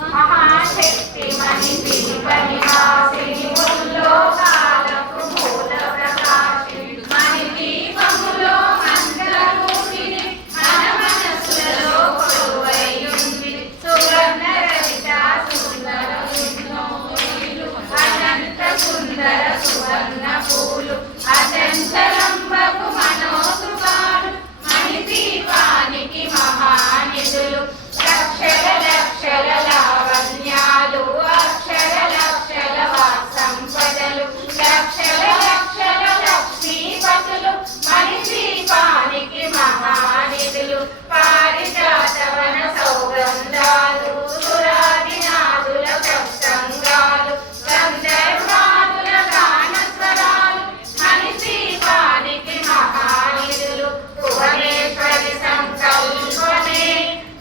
महाशक्ति मणि दीपनिवासिनि मुल्लोकाలకు మూల ప్రకాశిని మణి దీపములో మంత్రరూపిణి మన మనసులలో కొలువైయుంది సువర్ణ రహిత సుందర విష్ణువులు అనంత సుందర సువర్ణ పూలు అచంచలంబకు మనోసుపాలు మణి దీపానికి మహానిధులు లక్షల లక్షల లావణ్యాలు అక్షర లక్షల వాత్సంపదలు లక్షల లక్షల లక్ష్మీపతులు మణి దీపానికి మహానిధులు పారిజాతవన సౌగంధాలు సురాదినాదుల ప్రసంగాలు గంధర్వాదుల గానస్వరాలు మణి దీపానికి మహానిధులు భువనేశ్వరి సంకల్పమే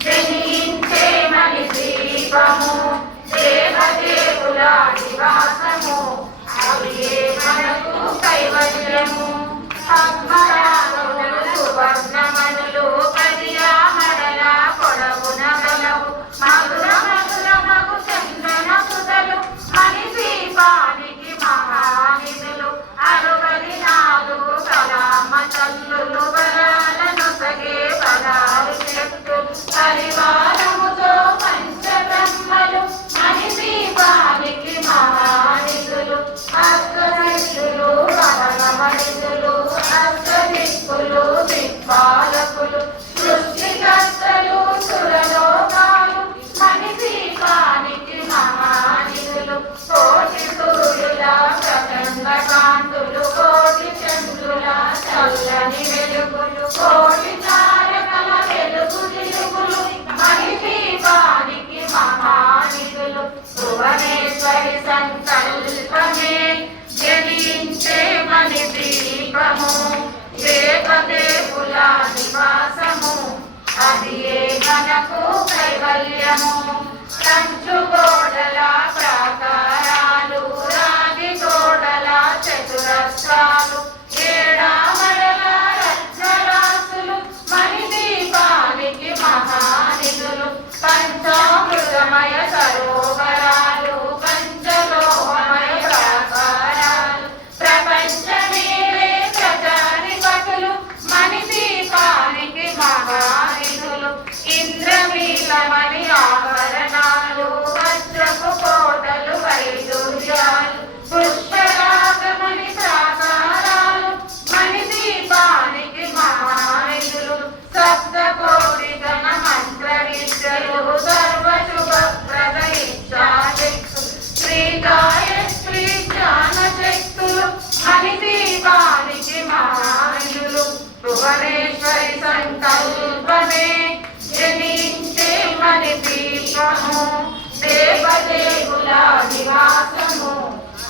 జనించే మణి దీపము దేవదేవుల నివాసము అవియే మనకు కైవల్యము పద్మరాగములు సువర్ణమణులు పదియామరల పొడవున గలవు మధుర మధుర మగు చందన సుధలు మణి దీపానికి మహానిధులు అరుగని నాలుగు కలామ తల్లులు బలాలను సగే పదాలు శక్తులు పరివారముతో పంచబ్రహ్మలు మణి దీపానికి మహానిధులు అష్టదిక్కులు పరమనిధులు అష్టదిక్కులు దిక్పాలకులు సృష్టికర్తలు సురలోకాలు మణి దీపానికి మహానిధులు కోటి సూర్యుల ప్రచండ కాంతులు కోటి చంద్రుల చల్లని వెలుగులు కోటి తారకల వెలుగు దిలుగులు మణి దీపానికి మహానిధులు భువనేశ్వరి సంకల్పమే జనించే మణి దీపము దేవదేవుల నివాసము అది ఏ మనకు కైవల్యము కంచు గోడల ప్రాకారాలు రాగి గోడల చతురస్రాలు ఏడామడల రజ్జరాసులు మణి దీపానికి మహానిధులు పంచామృతమయ సరోవరాలు పంచలోహమయ ప్రాకారాలు ప్రపంచమేవే ప్రజాధిపతులు మణి దీపానికి మహానిధులు ఇంద్రవీలమణి ఆభరణాలు వజ్రపు కోటలు వైడూర్యాలు పుష్పరాగమణి ప్రాకారాలు మణి దీపానికి మహానిధులు సప్తకోటి గణ మంత్ర విద్యలు సర్వశుభప్రద ఇచ్చాశక్తులు శ్రీగాయత్రి జ్ఞానశక్తులు మణి దీపానికి మహానిధులు భువనేశ్వరి సంకల్పమే జనించే మణి దీపము దేవదేవుల నివాసము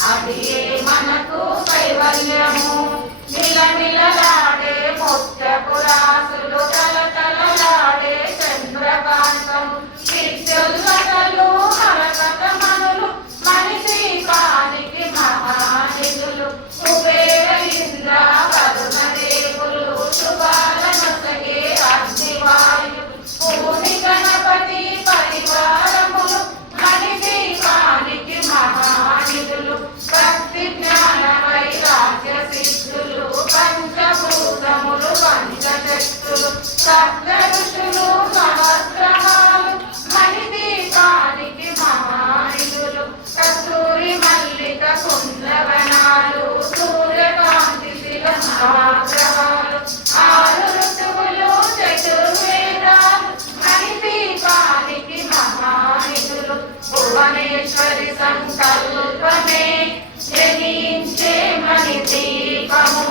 అది ఏ మనకు కైవల్యము నిలనిలలాడే ముత్యపు రాసులు తలతలలాడే చంద్రకాంతము విద్యుల్వతలు మరకతమణులు మణి దీపానికి మహానిధులు కుబేర ఇంద్ర వరుణ దేవులు శుభాలనొసగే అగ్నివాయులు పూని గణపతి పరివారములు మణి దీపానికి మహానిధులు భక్తి జ్ఞాన వైరాగ్య సిద్ధులు పంచభూతములు పంచశక్తులు సప్త ఋషులు సహస్రమాలు మణి దీపానికి మహానిధులు కస్తూరి మల్లిక కుందవనాలు సూర్యకాంతి శిల మహాగ్రహాలు ఆరు ఋతువులు చతుర్వేదాలు మణి దీపానికి మహానిధులు భువనేశ్వరి సంకల్పమే జనించే మణి దీపము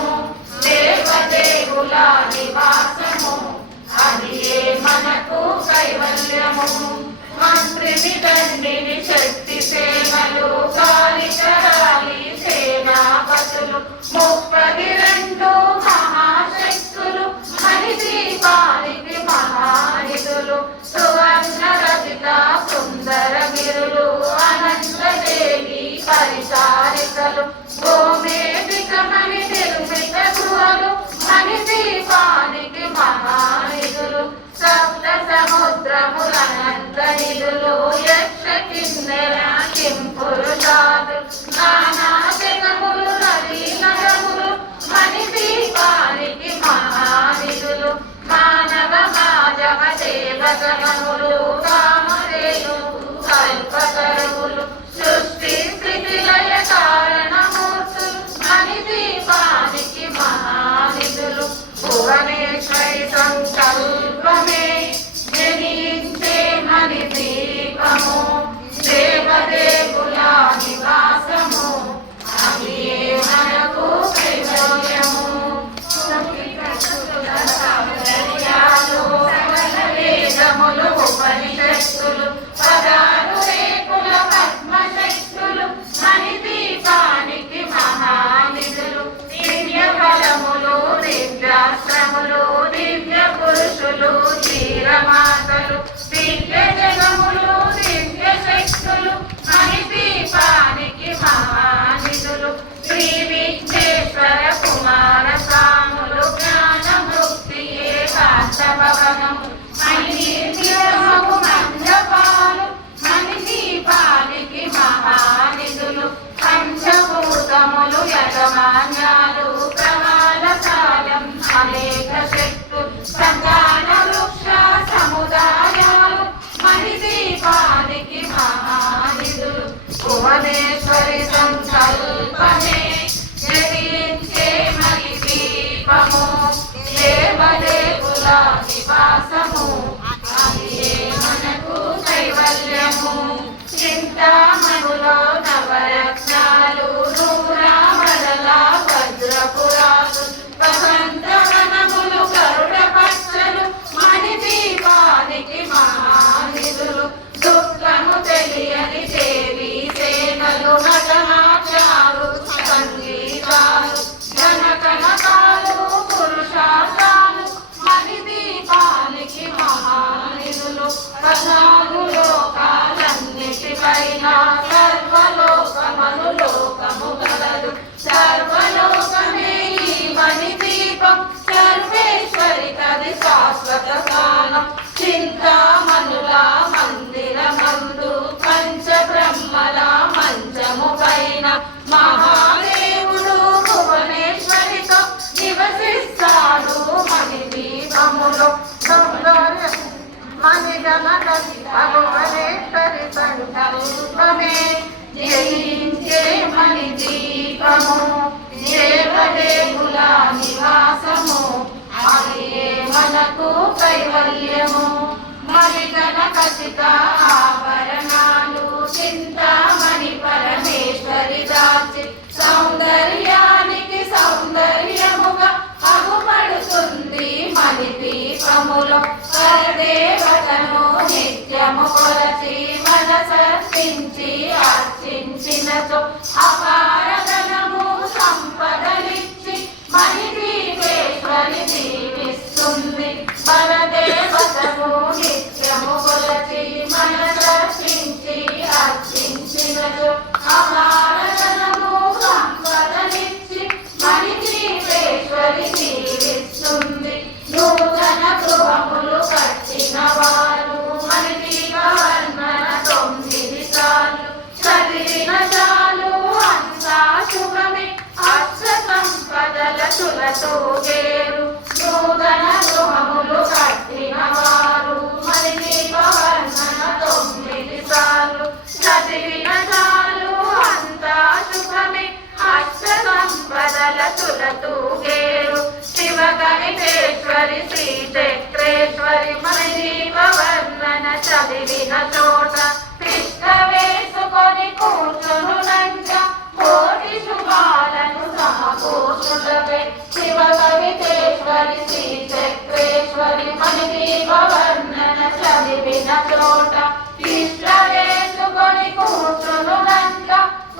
దేవదేవుల నివాసము అది ఏ మనకు కైవల్యము మంత్రిని దండిని శక్తి సేవలు కాలికరాలి సేనాపతులు 32 మహాశక్తులు మణి దీపానికి మహానిధులు సువర్ణ రజిత సుందర గిరులు అనంత దేవి పరిచారికలు గోమేధిక మణి నిర్మిత గృహలు మణి దీపానికి మహానిధులు సప్త నిధులు యక్ష కిన్నెర కింపురుషాదులు నానా జగములు నదీ నగములు మణిదీపానికి మహానిధులు మానవ మాధవ దేవగణములు కామధేను కల్పతరువులు సృష్టి స్థితి లయ కారణమూర్తులు మణిదీపానికి మహానిధులు భువనేశ్వరి సంకల్పమే జనించే మణిదీపము దేవదేవుల నివాసము అది మనకు కైవల్యము వేదములు ఉపనిషత్తులు పదాలు రేకుల పద్మశక్తులు మణిదీపానికి మహానిధులు దివ్య ఫలములు దివ్యాశ్రములు దివ్య పురుషులు ధీరమాతలు దివ్య జగములు దివ్య శక్తులు మణిదీపానికి మహానిధులు శ్రీ విఘ్నేశ్వర కుమార స్వాములు జ్ఞానముక్తి ఏకాంత భవనము మణిదీపము మండపాలు మణిదీపానికి మహానిధులు పంచభూతములు యజమాన్యాలు ప్రమాణశాలం అనేక శక్తులు సంతాన వృక్ష సముదాయాలు మణిదీపానికి మహానిధులు భువనేశ్వరి సంకల్పమే జయించే మణిదీపము దేవదేవుల నివాసము అది మనకు కైవల్యము చింతామణులో నవరత్నాలు నూరామడల భద్రపురాలు వసంతవనములు గరుడ పచ్చలు మణిదీపానికి మహానిధులు దుఃఖము తెలియని దేవి సేనలు నటనాట్యాలు సంగీతాలు జనకనకాలు పురుషార్థాలు మణిదీపానికి మహానిధులు పద్నాలుగు లోకాలన్నిటిపైన సర్వలోకమను లోకము గలదు సర్వలోకమే ఈ మణిదీపం సర్వేశ్వరి కది శాశ్వత స్థానం చింతామణుల మందిరమందు పంచబ్రహ్మల మంచము పైన మహాదేవుడు భువనేశ్వరితో నివసిస్తాడు మణిదీపములో మణిగణపతి భువనేశ్వరి సంకల్పమే జయించే మణిదీపము దేవదేవుల నివాసము అది మనకు కైవల్యము మణిగణపతిక ఆభరణాలు చింతామణి పరమేశ్వరి దాచి సౌందర్యానికి సౌందర్యముగా అగుపడుతుంది మణిదీపములో పరదేవతను నిత్యము కొలచి మనసర్పించి అర్చించినచో అపారధనము సంపదలిచ్చి మణిదీపేశ్వరి దీవిస్తుంది పరదేవతను నిత్యము కొలచి మనసర్పించి అర్చించినచో అపారధనము సంపదలిచ్చి మణిదీపేశ్వరి దీవిస్తుంది నూతన గృహములు కట్టిన వారు మణిదీప వర్ణన 9 సార్లు చదివిన చాలు అంతా శుభమే అష్ట సంపదల తులతూగేరు నూతన గృహములు కట్టిన వారు మణిదీప వర్ణన 9 సార్లు చదివిన చాలు అంతా శుభమే అష్ట సంపదల తులతూగేరు శివ గణితేశ్వరి శ్రీ చక్రేశ్వరి మణిదీప వర్ణన చదివిన చోట తిష్ట వేసుకొని కూర్చునునంట కోటి శుభాలను సమకూర్చుటవే శివ కవితేశ్వరి శ్రీ చక్రేశ్వరి మణిదీప వర్ణన చదివిన చోట తిష్ట వేసుకొని కూర్చునునంట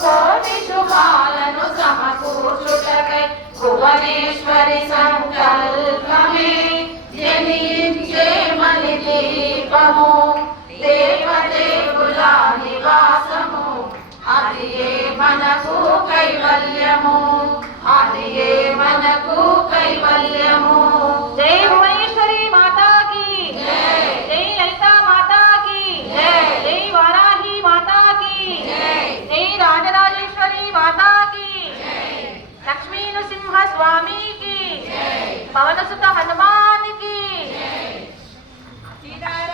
కోటి శుభాలను సమకూర్చుటవే భువనేశ్వరి సంకల్పమే జనించే మణిదీపము దేవదేవుల నివాసము అది మనకు కైవల్యము అది మనకు కైవల్యము జై భువనేశ్వరి మాతాకి జై జై లలితా మాతాకి జై లక్ష్మీ నృసింహ స్వామికి, పవనసుత హనుమాన్